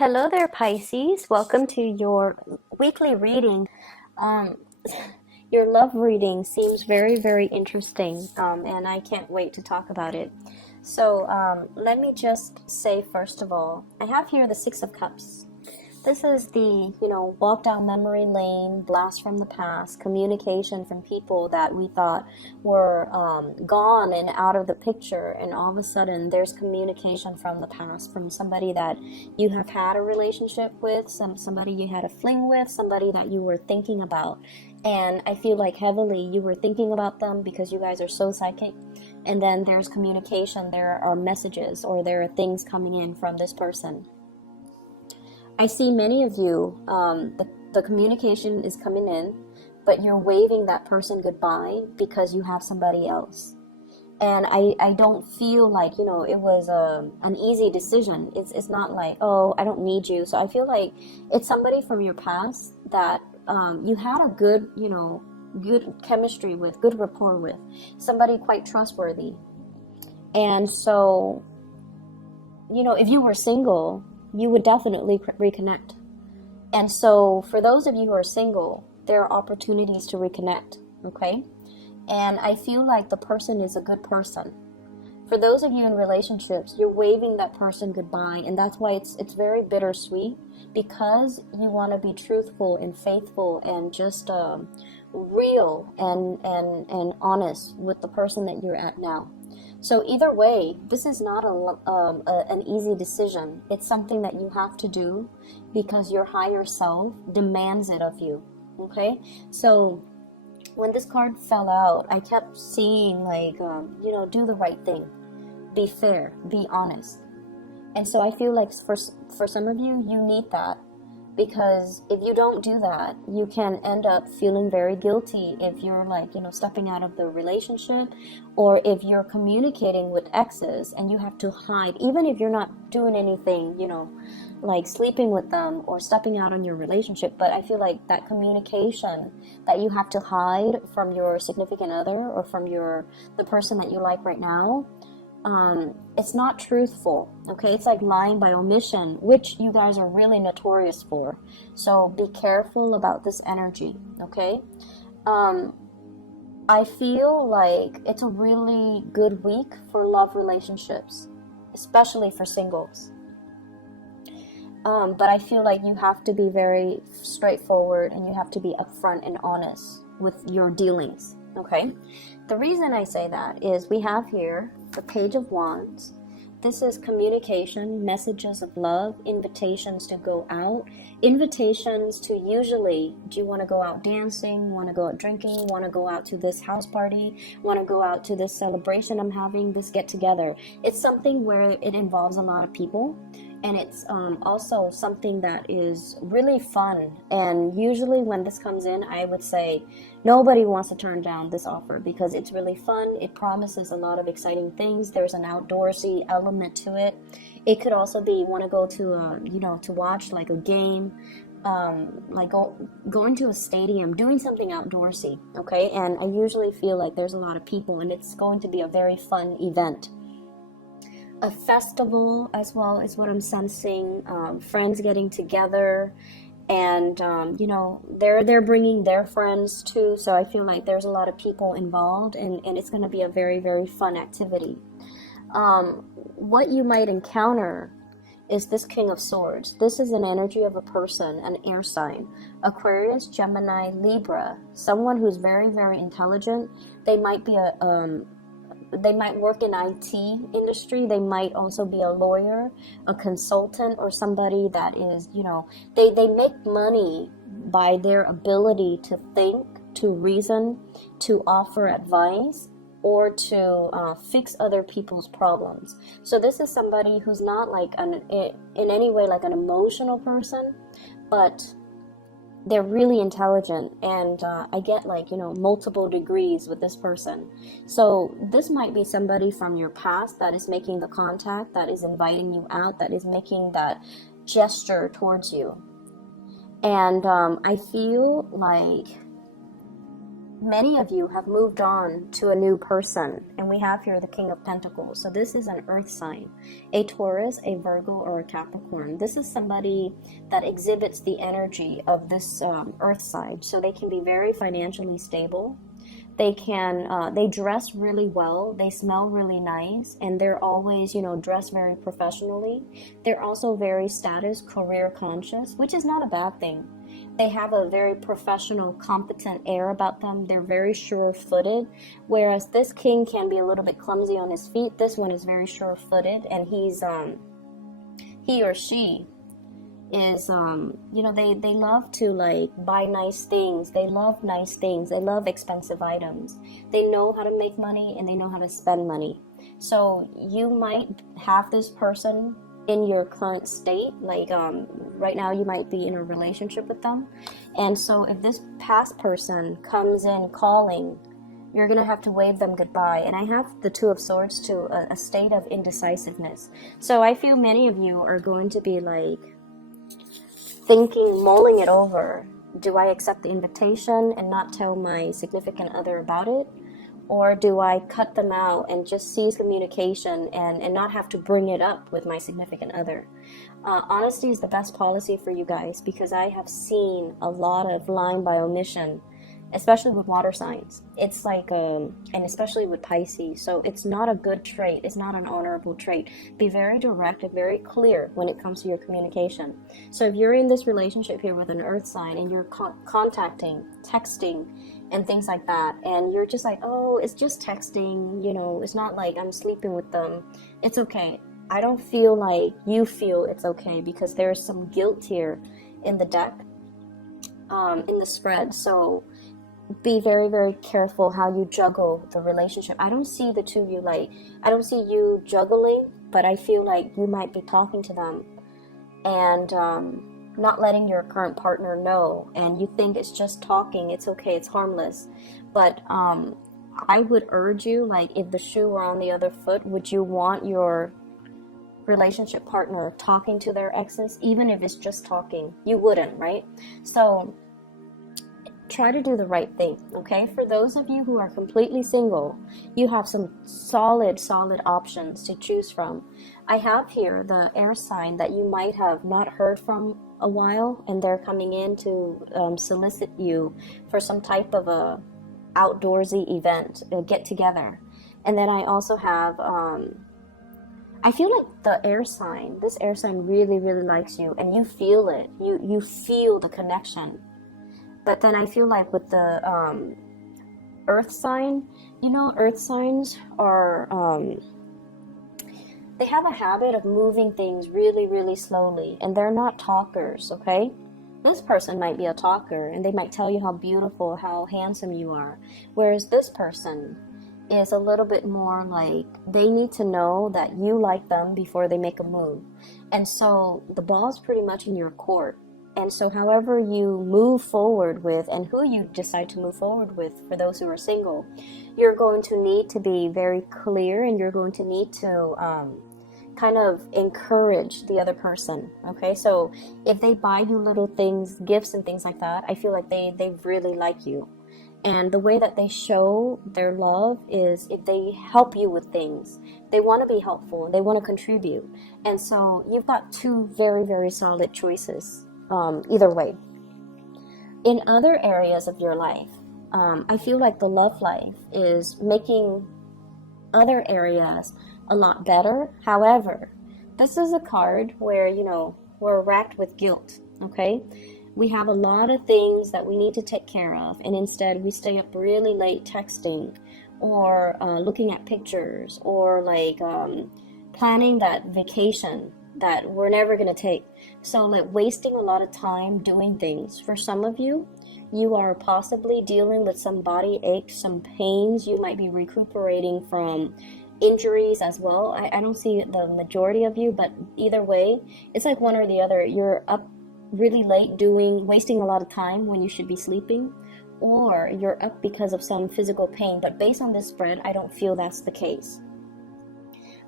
Hello there, Pisces. Welcome to your weekly reading. Um, your love reading seems very, very interesting, and I can't wait to talk about it. So, let me just say, first of all, I have here the Six of Cups. This is the, walk down memory lane, blast from the past, communication from people that we thought were gone and out of the picture. And all of a sudden, there's communication from the past, from somebody that you have had a relationship with, somebody you had a fling with, somebody that you were thinking about. And I feel like heavily you were thinking about them because you guys are so psychic. And then there's communication, there are messages, or there are things coming in from this person. I see many of you, the communication is coming in, but you're waving that person goodbye because you have somebody else. And I don't feel like, it was an easy decision. It's not like, oh, I don't need you. So I feel like it's somebody from your past that you had a good, good chemistry with, good rapport with, somebody quite trustworthy. And so, if you were single, you would definitely reconnect. And so for those of you who are single, there are opportunities to reconnect, okay? And I feel like the person is a good person. For those of you in relationships, you're waving that person goodbye, and that's why it's very bittersweet, because you want to be truthful and faithful and just real and honest with the person that you're at now. So either way, this is not an easy decision. It's something that you have to do because your higher self demands it of you, okay? So when this card fell out, I kept seeing like, do the right thing. Be fair, be honest. And so I feel like for some of you, you need that. Because if you don't do that, you can end up feeling very guilty if you're like, stepping out of the relationship, or if you're communicating with exes and you have to hide, even if you're not doing anything, like sleeping with them or stepping out on your relationship. But I feel like that communication that you have to hide from your significant other or from the person that you like right now, it's not truthful, okay? It's like lying by omission, which you guys are really notorious for. So be careful about this energy, okay? I feel like it's a really good week for love relationships, especially for singles. But I feel like you have to be very straightforward and you have to be upfront and honest with your dealings, okay? The reason I say that is we have here the Page of Wands. This is communication, messages of love, invitations to go out, invitations to usually, do you want to go out dancing, want to go out drinking, want to go out to this house party, want to go out to this celebration I'm having, this get together. It's something where it involves a lot of people. And it's also something that is really fun. And usually when this comes in, I would say nobody wants to turn down this offer because it's really fun. It promises a lot of exciting things. There's an outdoorsy element to it. It could also be you want to go to, to watch like a game, like going to a stadium, doing something outdoorsy, okay? And I usually feel like there's a lot of people and it's going to be a very fun event. A festival as well is what I'm sensing, friends getting together, and they're bringing their friends too, so I feel like there's a lot of people involved, and it's going to be a very, very fun activity. What you might encounter is this King of Swords. This is an energy of a person, an air sign, Aquarius, Gemini, Libra, someone who's very, very intelligent. They might be they might work in IT industry. They might also be a lawyer, a consultant, or somebody that is, they make money by their ability to think, to reason, to offer advice, or to fix other people's problems. So this is somebody who's not like in any way like an emotional person, but they're really intelligent, and I get like, multiple degrees with this person. So this might be somebody from your past that is making the contact, that is inviting you out, that is making that gesture towards you. And I feel like Many of you have moved on to a new person, and we have here the King of Pentacles. So this is an earth sign, a Taurus, a Virgo, or a Capricorn. This is somebody that exhibits the energy of this earth sign. So they can be very financially stable. They dress really well, they smell really nice, and they're always, dressed very professionally. They're also very status, career conscious, which is not a bad thing. They have a very professional, competent air about them. They're very sure-footed, whereas this king can be a little bit clumsy on his feet. This one is very sure-footed, and he or she is, they love to buy nice things. They love nice things. They love expensive items. They know how to make money and they know how to spend money. So you might have this person in your current state, right now you might be in a relationship with them, and so if this past person comes in calling, you're gonna have to wave them goodbye. And I have the Two of Swords to a state of indecisiveness. So I feel many of you are going to be thinking, mulling it over. Do I accept the invitation and not tell my significant other about it? Or do I cut them out and just cease communication and not have to bring it up with my significant other? Honesty is the best policy for you guys, because I have seen a lot of lying by omission, especially with water signs. It's and especially with Pisces. So it's not a good trait. It's not an honorable trait. Be very direct and very clear when it comes to your communication. So if you're in this relationship here with an earth sign and you're contacting, texting, and things like that, and you're just oh, it's just texting, it's not like I'm sleeping with them, it's okay. I don't feel like you feel it's okay, because there's some guilt here in the deck, in the spread. So be very, very careful how you juggle the relationship. I don't see the two of you I don't see you juggling, but I feel like you might be talking to them and not letting your current partner know, and you think it's just talking, it's okay, it's harmless. But I would urge you, if the shoe were on the other foot, would you want your relationship partner talking to their exes, even if it's just talking? You wouldn't, right? So try to do the right thing, okay? For those of you who are completely single, you have some solid options to choose from. I have here the air sign that you might have not heard from a while, and they're coming in to solicit you for some type of a outdoorsy event, a get together. And then I also have I feel like this air sign really, really likes you, and you feel it. You feel the connection. But then I feel like with the earth sign, earth signs are, they have a habit of moving things really, really slowly, and they're not talkers, okay? This person might be a talker, and they might tell you how beautiful, how handsome you are. Whereas this person is a little bit more they need to know that you like them before they make a move. And so the ball's pretty much in your court. And so however you move forward with, and who you decide to move forward with, for those who are single, you're going to need to be very clear, and you're going to need to kind of encourage the other person, okay? So if they buy you little things, gifts and things like that, I feel like they really like you. And the way that they show their love is if they help you with things. They want to be helpful, they want to contribute. And so you've got two very, very solid choices. Either way. In other areas of your life, I feel like the love life is making other areas a lot better. However, this is a card where, we're racked with guilt, okay? We have a lot of things that we need to take care of, and instead we stay up really late texting, or looking at pictures, or planning that vacation that we're never going to take. So wasting a lot of time doing things. For some of you, you are possibly dealing with some body aches, some pains. You might be recuperating from injuries as well. I don't see the majority of you, but either way, it's one or the other. You're up really late wasting a lot of time when you should be sleeping, or you're up because of some physical pain. But based on this spread, I don't feel that's the case.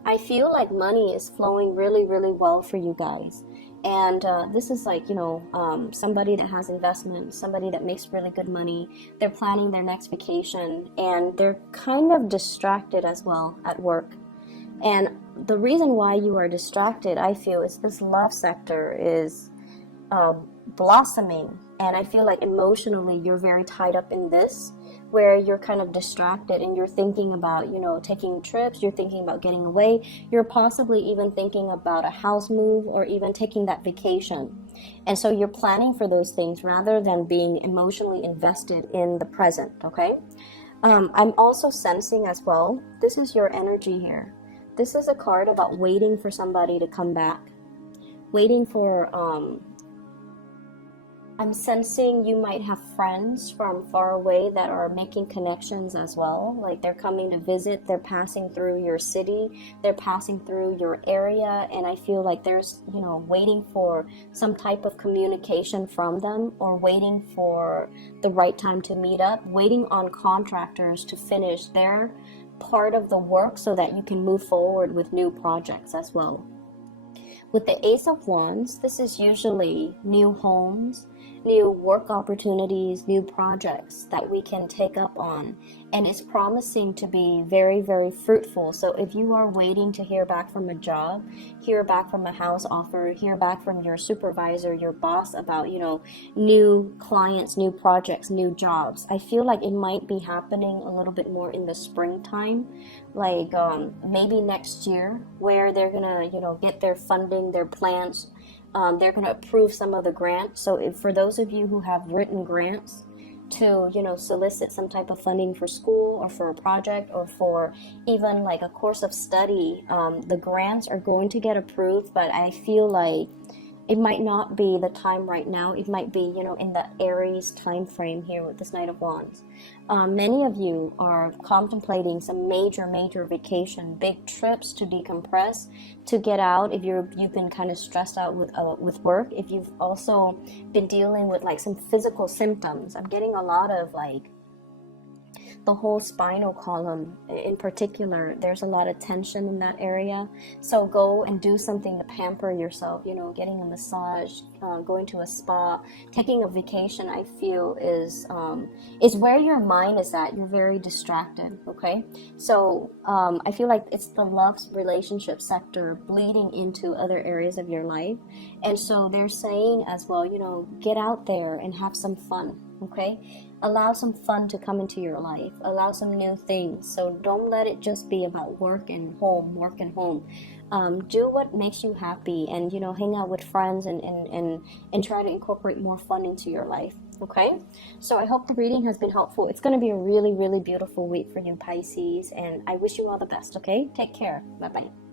I feel like money is flowing really, really well for you guys. And this is like, somebody that has investment, somebody that makes really good money. They're planning their next vacation, and they're kind of distracted as well at work. And the reason why you are distracted, I feel, is this love sector is blossoming. And I feel like emotionally you're very tied up in this, where you're kind of distracted and you're thinking about, taking trips, you're thinking about getting away, you're possibly even thinking about a house move or even taking that vacation. And so you're planning for those things rather than being emotionally invested in the present, okay? I'm also sensing as well, this is your energy here. This is a card about waiting for somebody to come back. Waiting for, I'm sensing you might have friends from far away that are making connections as well. Like they're coming to visit, they're passing through your city, they're passing through your area, and I feel like there's, waiting for some type of communication from them, or waiting for the right time to meet up, waiting on contractors to finish their part of the work so that you can move forward with new projects as well. With the Ace of Wands, this is usually new homes, new work opportunities, new projects that we can take up on, and it's promising to be very, very fruitful. So if you are waiting to hear back from a job, hear back from a house offer, hear back from your supervisor, your boss about, new clients, new projects, new jobs, I feel like it might be happening a little bit more in the springtime, like maybe next year, where they're gonna, get their funding, their plans. They're going to approve some of the grants. So for those of you who have written grants to, solicit some type of funding for school or for a project or for even like a course of study, the grants are going to get approved, but I feel like it might not be the time right now. It might be, in the Aries time frame here with this Knight of Wands. Many of you are contemplating some major, major vacation, big trips to decompress, to get out. If you've been kind of stressed out with work, if you've also been dealing with like some physical symptoms, I'm getting a lot of like the whole spinal column in particular, there's a lot of tension in that area. So go and do something to pamper yourself, getting a massage, going to a spa, taking a vacation, I feel is where your mind is at. You're very distracted, okay? So I feel like it's the love relationship sector bleeding into other areas of your life. And so they're saying as well, get out there and have some fun, okay? Allow some fun to come into your life. Allow some new things. So don't let it just be about work and home, work and home. Do what makes you happy, and hang out with friends and try to incorporate more fun into your life. Okay, so I hope the reading has been helpful. It's going to be a really, really beautiful week for you, Pisces, and I wish you all the best. Okay, take care. Bye bye.